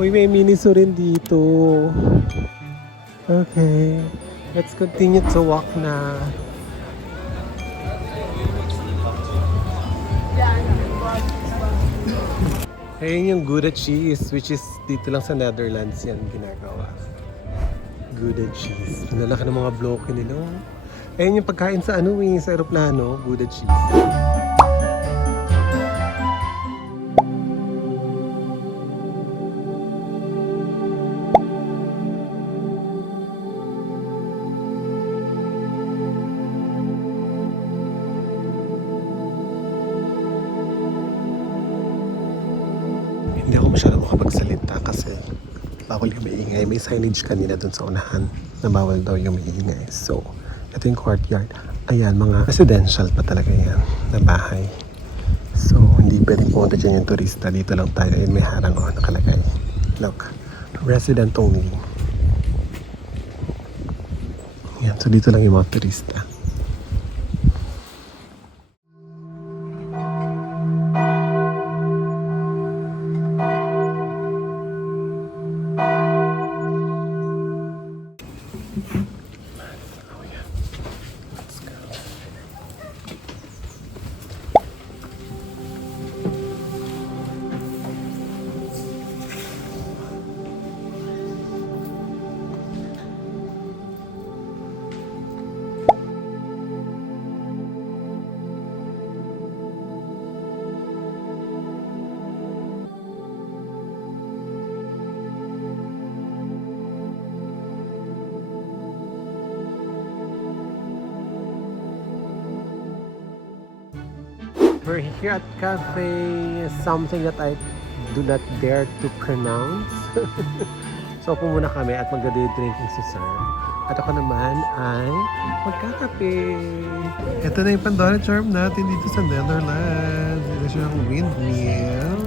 Uy, may Miniso rin dito. Okay. Let's continue to walk na. Ayun yung Gouda cheese, which is dito lang sa Netherlands yan ginagawa. Gouda cheese. Malalaki ng mga bloke nila. Ayun yung pagkain sa sa aeroplano, Gouda cheese. Hindi ako masyadong makapagsalita kasi bawal yung maingay. May signage kanina dun sa unahan na bawal daw yung maingay. So, ito yung courtyard. Ayan, mga residential pa talaga yan na bahay. So, hindi pwedeng pumunta dyan yung turista. Dito lang tayo. Ayun, may harang nakalagay. Look, resident only. Ayan, so dito lang yung mga turista. We're here at cafe, something that I do not dare to pronounce. So, upo muna kami at mag-day drinking si Sir. At ako naman ay magkakape. Ito na yung Pandora charm natin dito sa Netherlands. Ito siyang windmill.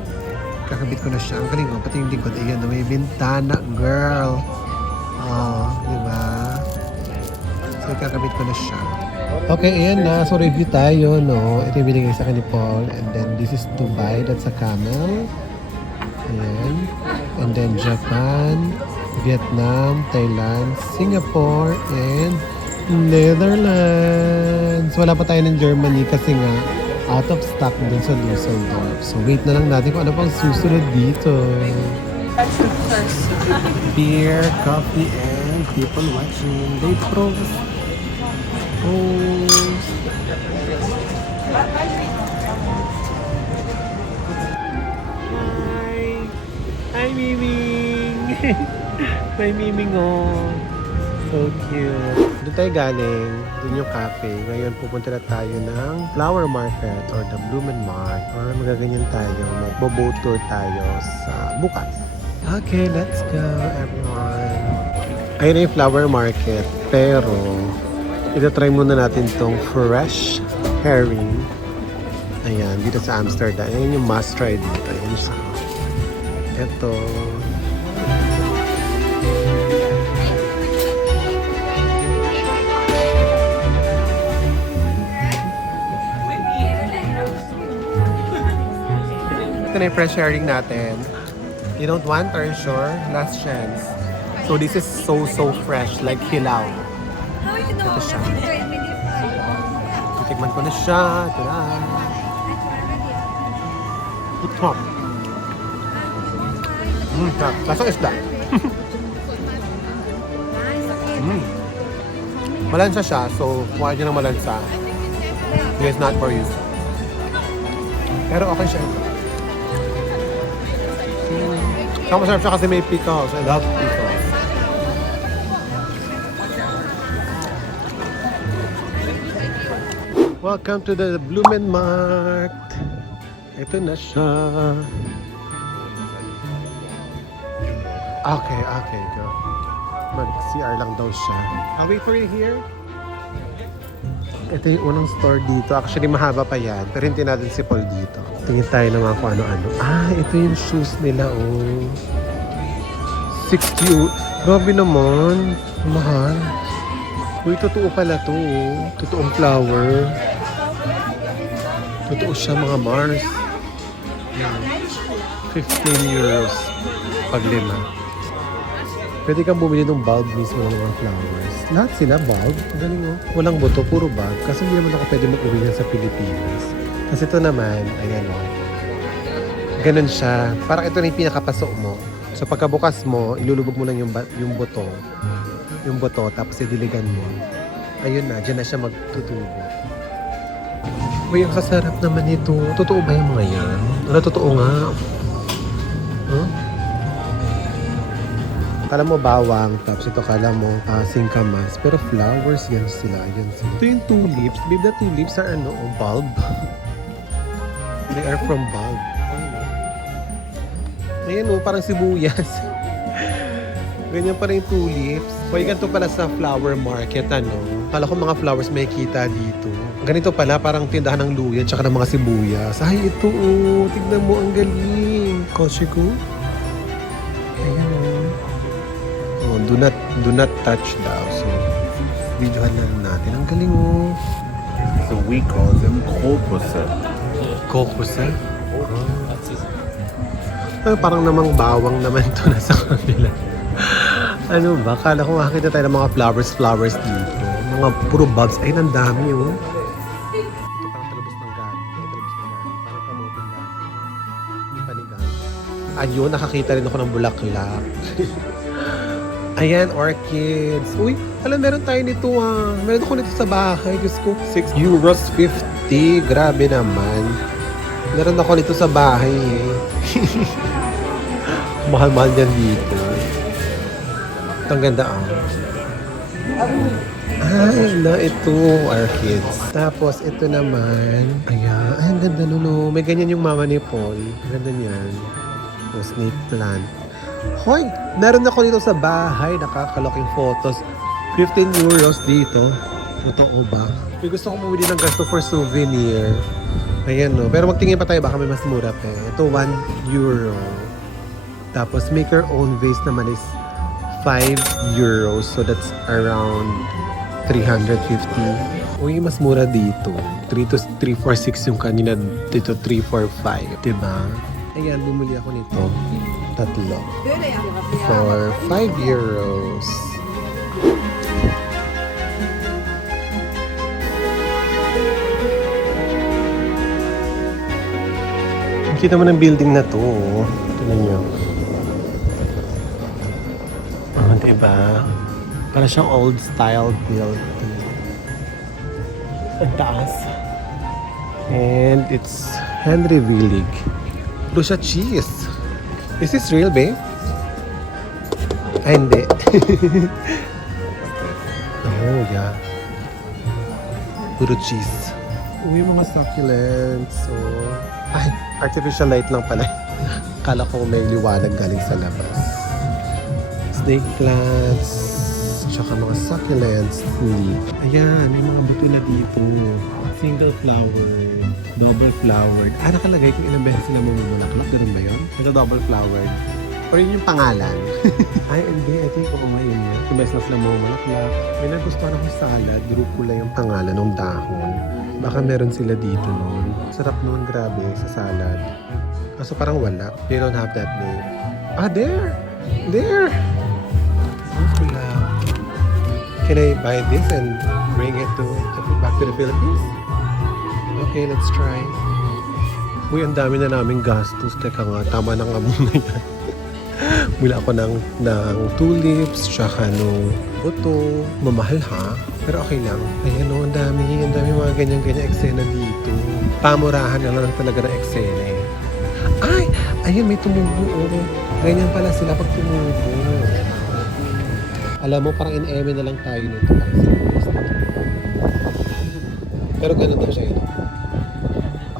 Kakabit ko na siya. Ang galing ko, pati yung likod. Ayan, may bintana, girl. Oh, di ba? So, kakabit ko na siya. Okay, ayan na. So, review tayo, no? Ito yung binigay sa akin ni Paul. And then, this is Dubai. That's a camel. Ayan. And then, Japan, Vietnam, Thailand, Singapore, and Netherlands. Wala pa tayo ng Germany kasi nga out of stock dun sa Düsseldorf. So, wait na lang natin kung ano pang susunod dito. Beer, coffee, and people watching. They pros. Hi! Hi, Miming! May Miming, oh. So cute. Doon tayo galing. Doon yung cafe. Ngayon pupunta na tayo ng flower market or the Blumenmarkt. Or magaganyan tayo. Magbo-boat tour tayo sa bukas. Okay, let's go, everyone. Ayun na yung flower market. Pero ito-try muna natin tong fresh herring. Ayan, dito sa Amsterdam. Ayan yung must try dito. Ayan sa ito. Ito na yung fresh herring natin. You don't want or sure? Last chance. So this is so fresh, like hilaw. Ito siya. Titikman ko na siya. Tada! Top. Lasang isda. Malansa siya. So, kuha niyo ng malansa. It's not for you. Pero okay siya. Saka masarap siya kasi may pickles. I love pickles. Welcome to the Blumenmarkt. Ito na siya. Okay, go. Mag-CR lang daw siya. I'll wait for you here. Ito yung unang store dito. Actually, mahaba pa yan. Pero hindi natin si Paul dito. Tingin tayo ng mga kung ano-ano. Ito yung shoes nila, oh. 60. Grabe naman. Mahal. Uy, totoo pala to, oh. Totoong flower. Totoo siya, mga Mars. 15 euros pag lima. Pwede kang bumili ng bulb mismo ng mga flowers. Lahat sila bulb. Ang galing oh. Walang buto, puro bulb. Kasi hindi naman ako pwede mag-uwi yan sa Pilipinas. Kasi ito naman, ayan oh. Ganun siya. Parang ito na yung pinakapaso mo. So pagkabukas mo, ilulubog mo lang yung buto. Yung buto, tapos idiligan mo. Ayun na, dyan na siya magtutubo. Uy, ang sasarap naman ito. Totoo ba yung mga yan? Ano, totoo nga. Huh? Kala mo bawang, tapos ito kala mo singkamas. Pero flowers yan sila. Yan sila. Ito yung tulips. Babe, the tulips are ano, bulb. They are from bulb. Ayan o, parang sibuyas. Ganyan pa rin yung tulips. Pwede ganito pala sa flower market, ano. Kala ko mga flowers may kita dito. Ganito pala, parang tindahan ng luya tsaka ng mga sibuyas. Ay, ito o. Tignan mo, ang galing. Kotse ko. Ayan o. Oh, do not touch daw. So, videohan na natin. Ang galing o. So we call them kokose. Kokose? Parang namang bawang naman to na sa kabila. Ano ba? Kala ko makakita tayo ng mga flowers dito. Mga puro bulbs. Ay, ang dami oh. Ito parang talabos ng gabi. Talabos ng gabi. Parang kamuting gabi. Hindi panigang. Ayun, nakakita rin ako ng bulaklak. Ayan, orchids. Uy, alam, meron tayo nito ah. Meron ako nito sa bahay. Diyos ko, 6 euros 50. Grabe naman. Meron ako nito sa bahay eh. Mahal-mahal yan dito. Ito ang ganda ah. Ay, na ito, orchids. Tapos ito naman. Ayan, ay, ang ganda no. May ganyan yung mama ni Paul. Ang ganda niyan. O, snake plant. Hoy, meron ako dito sa bahay. Nakakaloking photos. 15 euros dito. Totoo ba? May gusto kong bumili ng gasto for souvenir. Ayan no. Pero magtingin pa tayo, baka may mas mura pa eh. Ito 1 euro. Tapos make your own vase naman is 5 euros. So that's around 350. Uy, mas mura dito. 3,460 yung kanina. Dito 345. Diba? Ayan, bumili ako nito. Tatlo. For 5 euros. Kita mo ng building na to. Tignan nyo. Oh, diba? Para siyang old style building. Ang taas. And it's Henry Willig. Puro siya cheese. Is this real, babe? Ay, hindi. Oh, yeah. Puro cheese. Uy, mga succulents. Oh. Ay, artificial light lang pala. Kala ko may liwanag galing sa labas. Snake plants, tsaka mga succulents. Ayan, may mga buto na dito. Single flowered, double flowered. Nakalagay kung ilang beses sila mamumulaklak. Ganun ba yun? Ito double flowered. Or yun yung pangalan? Ay, hindi. I think kung yun yun. Kung beses na sila mamumulaklak. May nagustuhan akong salad. Drupula yung pangalan ng dahon. Baka meron sila dito noon. Sarap noon, grabe, sa salad. Kaso parang wala. They don't have that name. There! There! Drupula. Can I buy this and bring it back to the Philippines? Okay, let's try. Uy, ang dami na naming gastos. Teka nga, tama na nga muna yan. Mula ako ng tulips, tsaka buto. Mamahal ha? Pero okay lang. Ayan o, ang dami mga ganyan-ganyan eksena dito. Pamurahan na lang talaga ng eksena eh. Ay! Ayun, may tumubo o. Ganyan pala sila pag tumubo. Alam mo, parang in-eme na lang tayo nito. Parang sa buwis nito. Pero ganun daw siya yun.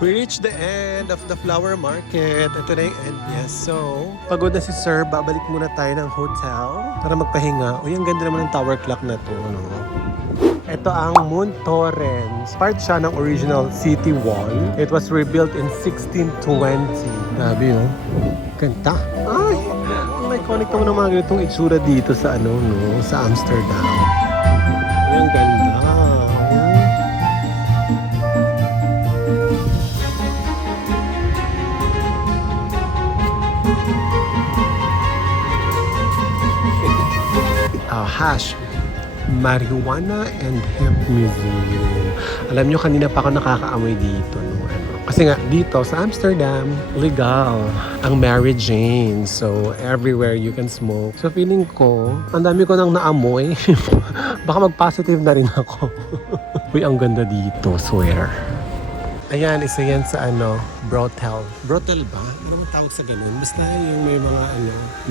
We reached the end of the flower market. Ito na yung end niya. So, pagod na si Sir, babalik muna tayo ng hotel para magpahinga. Uy, ang ganda naman ng tower clock na to. No? Ito ang Moon Torrens. Part siya ng original city wall. It was rebuilt in 1620. Grabe, no? Ganda. Ay! Ang iconic naman ng mga ganitong itsura dito sa sa Amsterdam. Ay, ang ganda. Hash Marijuana and Hemp Museum. Alam nyo, kanina pa ako nakakaamoy dito. No? Kasi nga, dito sa Amsterdam, legal ang Mary Jane. So, everywhere you can smoke. So, feeling ko, ang dami ko nang naamoy. Baka mag-positive na rin ako. Uy, ang ganda dito, swear. Ayan, isa yan sa brothel. Brothel ba? Ano ang tawag sa ganun? Basta yung may mga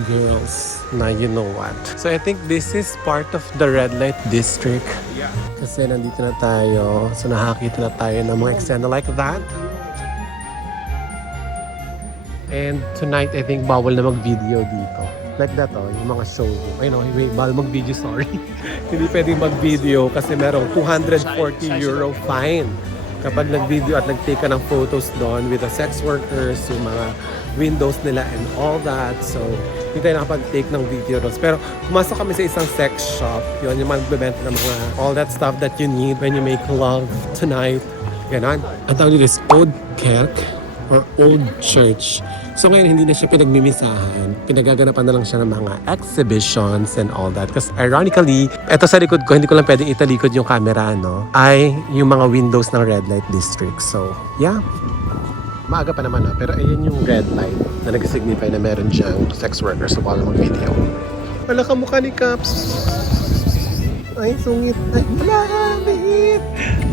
girls na you know what. So I think this is part of the red light district. Yeah. Kasi nandito na tayo. So nakakita na tayo ng mga eksena like that. And tonight, I think bawal na mag-video dito. Like that, yung mga showroom. Ay no, wait, bawal mag-video, sorry. Hindi pwedeng mag-video kasi merong €240 fine kapag nag-video at nag-take ka ng photos doon with the sex workers, yung mga windows nila and all that. So, hindi tayo nakapag-take ng video doon. Pero, pumasok kami sa isang sex shop. Yun, yung magbebenta ng mga all that stuff that you need when you make love tonight. Ganon. Ang tawag nito is Old Kerk or Old Church. So ngayon, hindi na siya pinagmimisahan. Pinagaganapan na lang siya ng mga exhibitions and all that. Kasi ironically, eto sa likod ko, hindi ko lang pwedeng italikod yung camera, ay yung mga windows ng red light district. So, yeah. Maaga pa naman, pero ayan yung red light na nag-signify na meron diyang sex workers so bawal mag-video. Wala ka mukha ni Caps. Ay, sungit. Ay, wala, bait.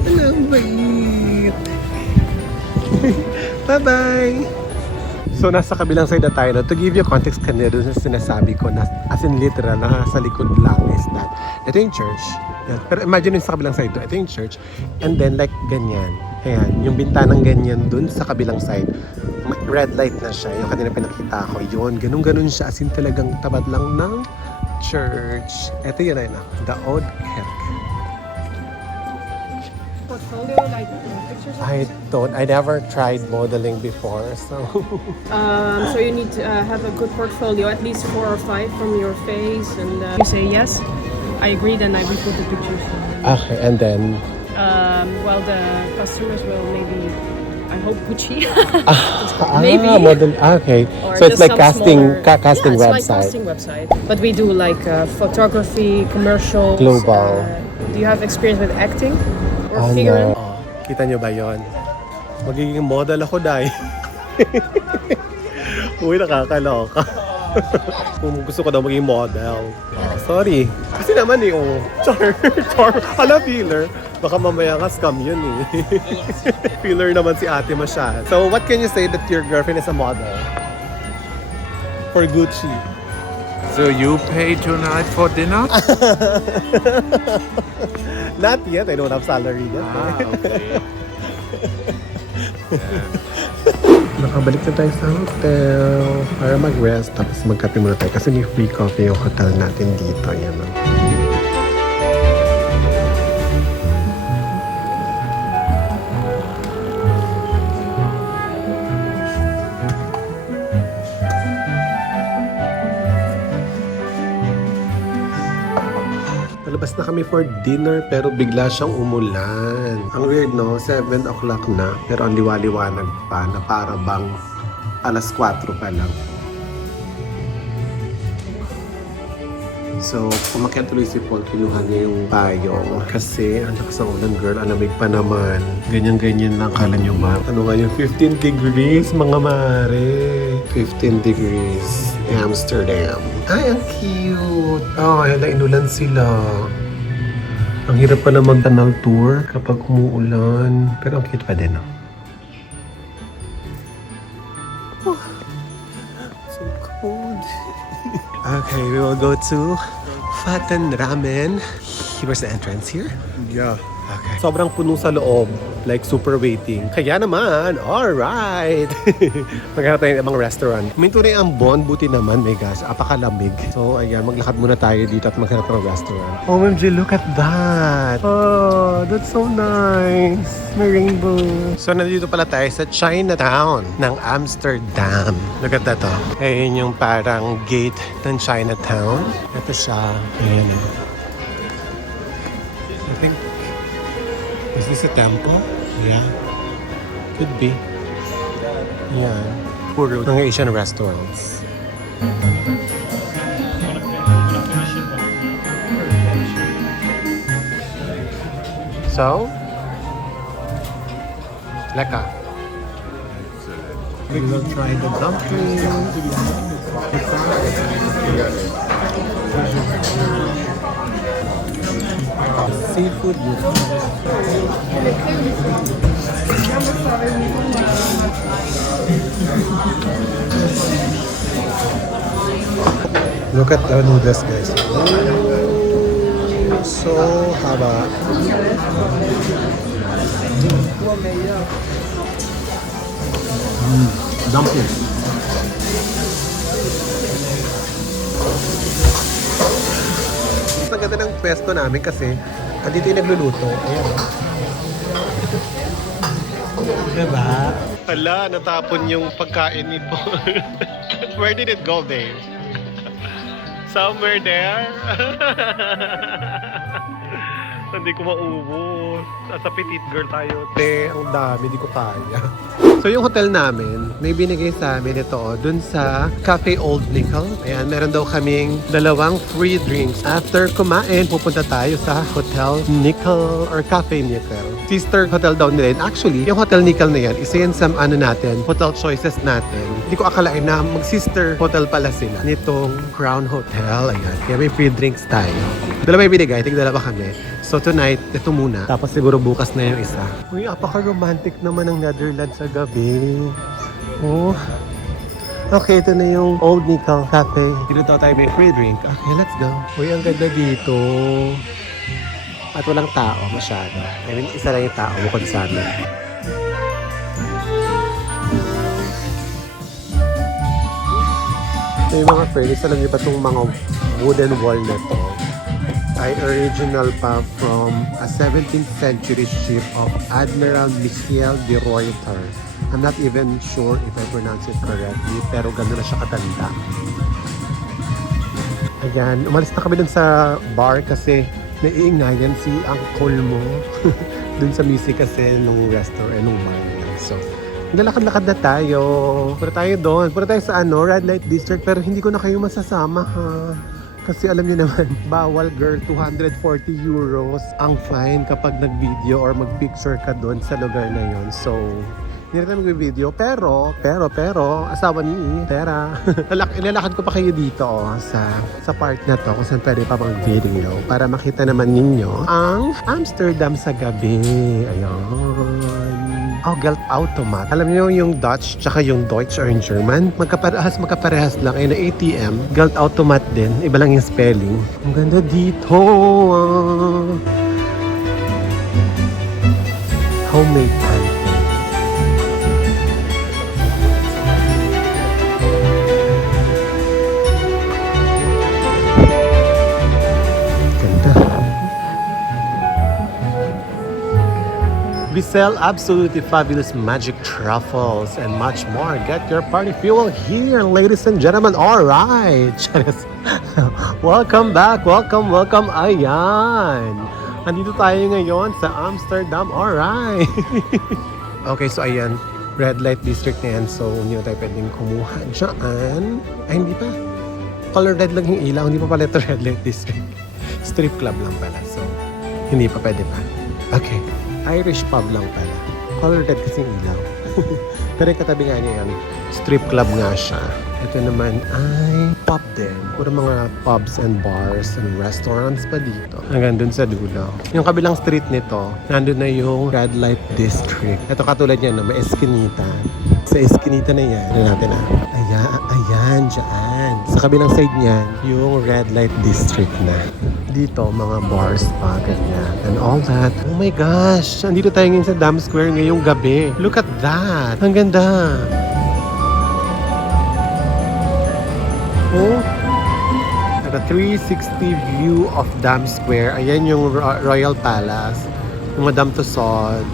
Wala, bait. Bye-bye! So, nasa kabilang side na tayo. To give you context kanina doon sa sinasabi ko, na, as in literal, nasa likod lang is that ito yung church. Yan. Pero imagine yung sa kabilang side doon. Ito yung church. And then, like, ganyan. Ayan. Yung bintanang ganyan doon sa kabilang side. Red light na siya. Yung kanina pinakita ko. Yun. Ganun-ganun siya. As in talagang tabad lang ng church. Ito yun ayun. The Old Kerk. Portfolio, like pictures of I never tried modeling before, so. So you need to have a good portfolio, at least 4 or 5 from your face, and you say yes, I agree, then I will put the pictures. Okay, and then. Well, the customers will maybe, I hope Gucci. Model. Okay, Or so it's just like some casting, smaller- casting yeah, it's website. like casting website. But we do like photography, commercials. Global. Do you have experience with acting or Ano? figurine? Kita nyo ba yon? Magiging model ako, Day. Uy, nakakaloka. Kung gusto ko daw maging model. Sorry. Kasi naman Char. Hala, filler. Baka mamaya nga scam yun Filler naman si ate masyad. So, what can you say that your girlfriend is a model? For Gucci. So you pay tonight for dinner? Not yet. I don't have salary yet. Okay. Nakabalik na tayo sa hotel para mag-rest tapos magkape muna tayo kasi may free coffee yung hotel natin dito. Yan o. Palabas na kami for dinner pero bigla siyang umulan. Ang weird no, 7 o'clock na pero ang liwaliwanag pa na para bang alas 4 pa lang. So, kumakyat tuloy si Paul, kinuha niya yung payong. Kasi, ang lakas ng ulan, girl, alamig pa naman. Ganyan-ganyan lang, kala nyo ba? Ano nga yung 15 degrees, mga mare. 15 degrees, Amsterdam. Ay, ang cute. Oh, hala, inulan sila. Ang hirap pa na mag-tunnel tour kapag umuulan. Pero ang cute pa din, oh. So cold. Okay, we will go to Fatan Ramen. Here's the entrance here. Yeah. Okay. Sobrang puno sa loob. Like, super waiting. Kaya naman, alright! Maghanap tayo ng ibang restaurant. Minto rin ang Bon, buti naman, my gosh, apakalamig. So, ayan, maglakad muna tayo dito at maghanap ng restaurant. OMG, look at that! Oh, that's so nice! May rainbow. So, nandito pala tayo sa Chinatown ng Amsterdam. Look at that, oh. Ayan yung parang gate ng Chinatown. Ito siya. Ayan. I think, is this a temple? Yeah. Could be. Yeah. puro mga Asian restaurants. So, leka. We will try the dumplings. Seafood. Look at the noodles, guys. So haba. Dumplings. Ang ganda ng pwesto namin kasi andito yung nagluluto. Ayan. Diba? Hala, natapon yung pagkain nito. Where did it go, Dave? Somewhere there? Hindi ko maubos. As a petite girl tayo. Ang dami, di ko kaya. So yung hotel namin, may binigay sa amin ito dun sa Cafe Old Nickel. Ayan, meron daw kaming 2 free drinks. After kumain, pupunta tayo sa Hotel Nickel or Cafe Nickel. Sister hotel daw nila. And actually, yung Hotel Nickel na yan, isa yan sa hotel choices natin. Hindi ko akalain na mag-sister hotel pala sila nitong Crown Hotel. Ayan, kaya may free drinks tayo. Dalawa yung binigay, tig-dalawa kami. So tonight, ito muna. Tapos siguro bukas na yung isa. Uy, apaka-romantic naman ng Netherlands sa gabi. Oh. Okay, ito na yung Old Nickel Cafe. Dito tayo may free drink. Okay, let's go. Uy, ang ganda dito. At walang tao masyado. I mean, isa lang yung tao bukod sa amin. May mga furniture. Alam niyo ba itong mga wooden wall na to? Ay original pa from a 17th century ship of Admiral Michel de Ruyter. I'm not even sure if I pronounce it correctly, pero gano'n na siya katanda. Ayan, umalis na kami dun sa bar kasi naiingayan si uncle mo dun sa music kasi nung restaurant, nung bar niya. So, lalakad-lakad na tayo. Punta tayo doon. Punta tayo sa Red Light District, pero hindi ko na kayo masasama ha. Kasi alam niyo naman, bawal girl, 240 euros ang fine kapag nag-video or mag-picture ka doon sa lugar na yon. So, hindi na mag-video. Pero, asawa ni Tera. Ilalakad ko pa kayo dito sa part na to kung saan pwede pa mag-video para makita naman ninyo ang Amsterdam sa gabi. Ayan. Oh, Geld Automat. Alam niyo yung Dutch tsaka yung Deutsch or in German, magkaparehas lang. Ay na ATM, Geld Automat din. Iba lang yung spelling. Ang ganda dito. Homemade pancakes. We sell absolutely fabulous magic truffles and much more. Get your party fuel here, ladies and gentlemen. All right. Welcome back. Welcome. Ayan. Andito tayo ngayon sa Amsterdam. All right. Okay, so ayan. Red Light District na yan. So, hindi na tayo pwedeng kumuha dyan. Ay, hindi pa. Color red lang yung ilaw. Hindi pa pala ito Red Light District. Strip club lang pala. So, hindi pa pwede pa. Okay. Irish pub lang pala. Color red kasing ilaw. Pero yung katabi nga niya yan, strip club nga siya. Ito naman ay pub din. Puro mga pubs and bars and restaurants pa dito. Hanggang dun sa dulo. Yung kabilang street nito, nandun na yung Red Light District. Ito katulad niya, no? May eskinita. Sa eskinita na yan, natin na. Ayan, dyan. Sa kabilang side niyan, yung Red Light District na. Dito, mga bars pa, ganyan. And all that. Oh my gosh! Andito tayo ngayon sa Dam Square ngayong gabi. Look at that! Ang ganda! Oh! At a 360 view of Dam Square. Ayan yung Royal Palace. Yung Madame Tussauds.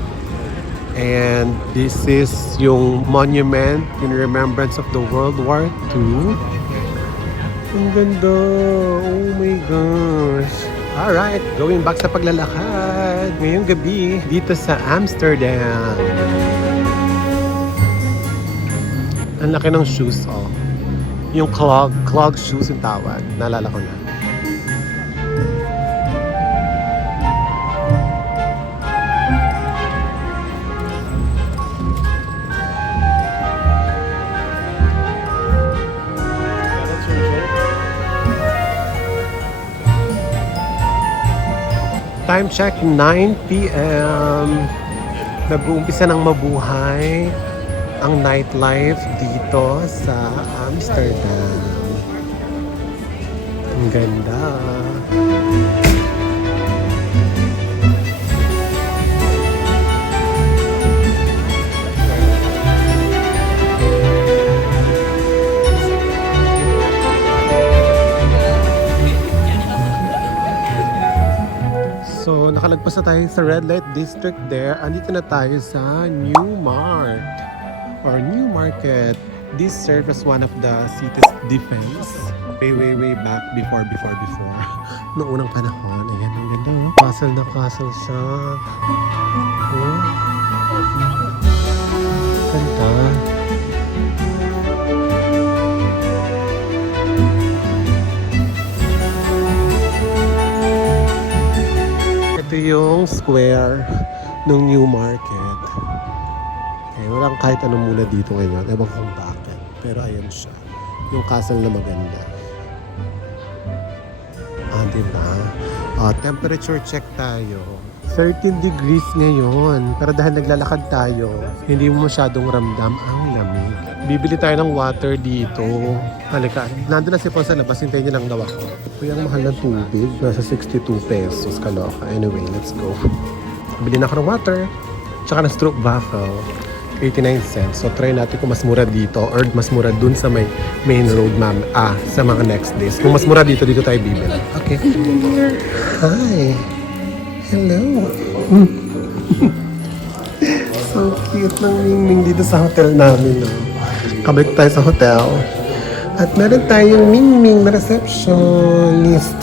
And this is yung monument in remembrance of the World War II. Ang ganda! Oh my gosh! Alright, going back sa paglalakad ngayong gabi dito sa Amsterdam. Ang laki ng shoes, oh. Yung clog shoes yung tawag. Naalala ko na. Time check, 9 p.m. Nag-uumpisa ng mabuhay ang nightlife dito sa Amsterdam. Ang ganda. So, nakalagpas na tayo sa red light district there. Andito na tayo sa Newmark or New Market. This served as one of the city's defense way back before. Noong unang panahon. Ayan, ang ganda. Castle na castle siya. Oh. Ganda. Ito yung square ng New Market. Okay, walang kahit anong muna dito ngayon. Ewan kung bakit. Pero ayan siya. Yung castle na maganda. Diba? Temperature check tayo. 13 degrees ngayon. Pero dahil naglalakad tayo, hindi mo masyadong ramdam ang lamig. Bibili tayo ng water dito. Halika. Nandun na si Pon sa labas. Hintayin niya lang daw ako. Kuya, ang mahal ng tubig. Nasa 62 pesos. Kaloka. Anyway, let's go. Bili na ako ng water. Tsaka ng stroke waffle. 89 cents. So, try natin kung mas mura dito or mas mura dun sa may main road, ma'am. Sa mga next days. Kung mas mura dito tayo bibili. Okay. Hi. Hello. So cute ng Mingming dito sa hotel namin. No? Kabalik tayo sa hotel. At meron tayong Mingming na receptionist.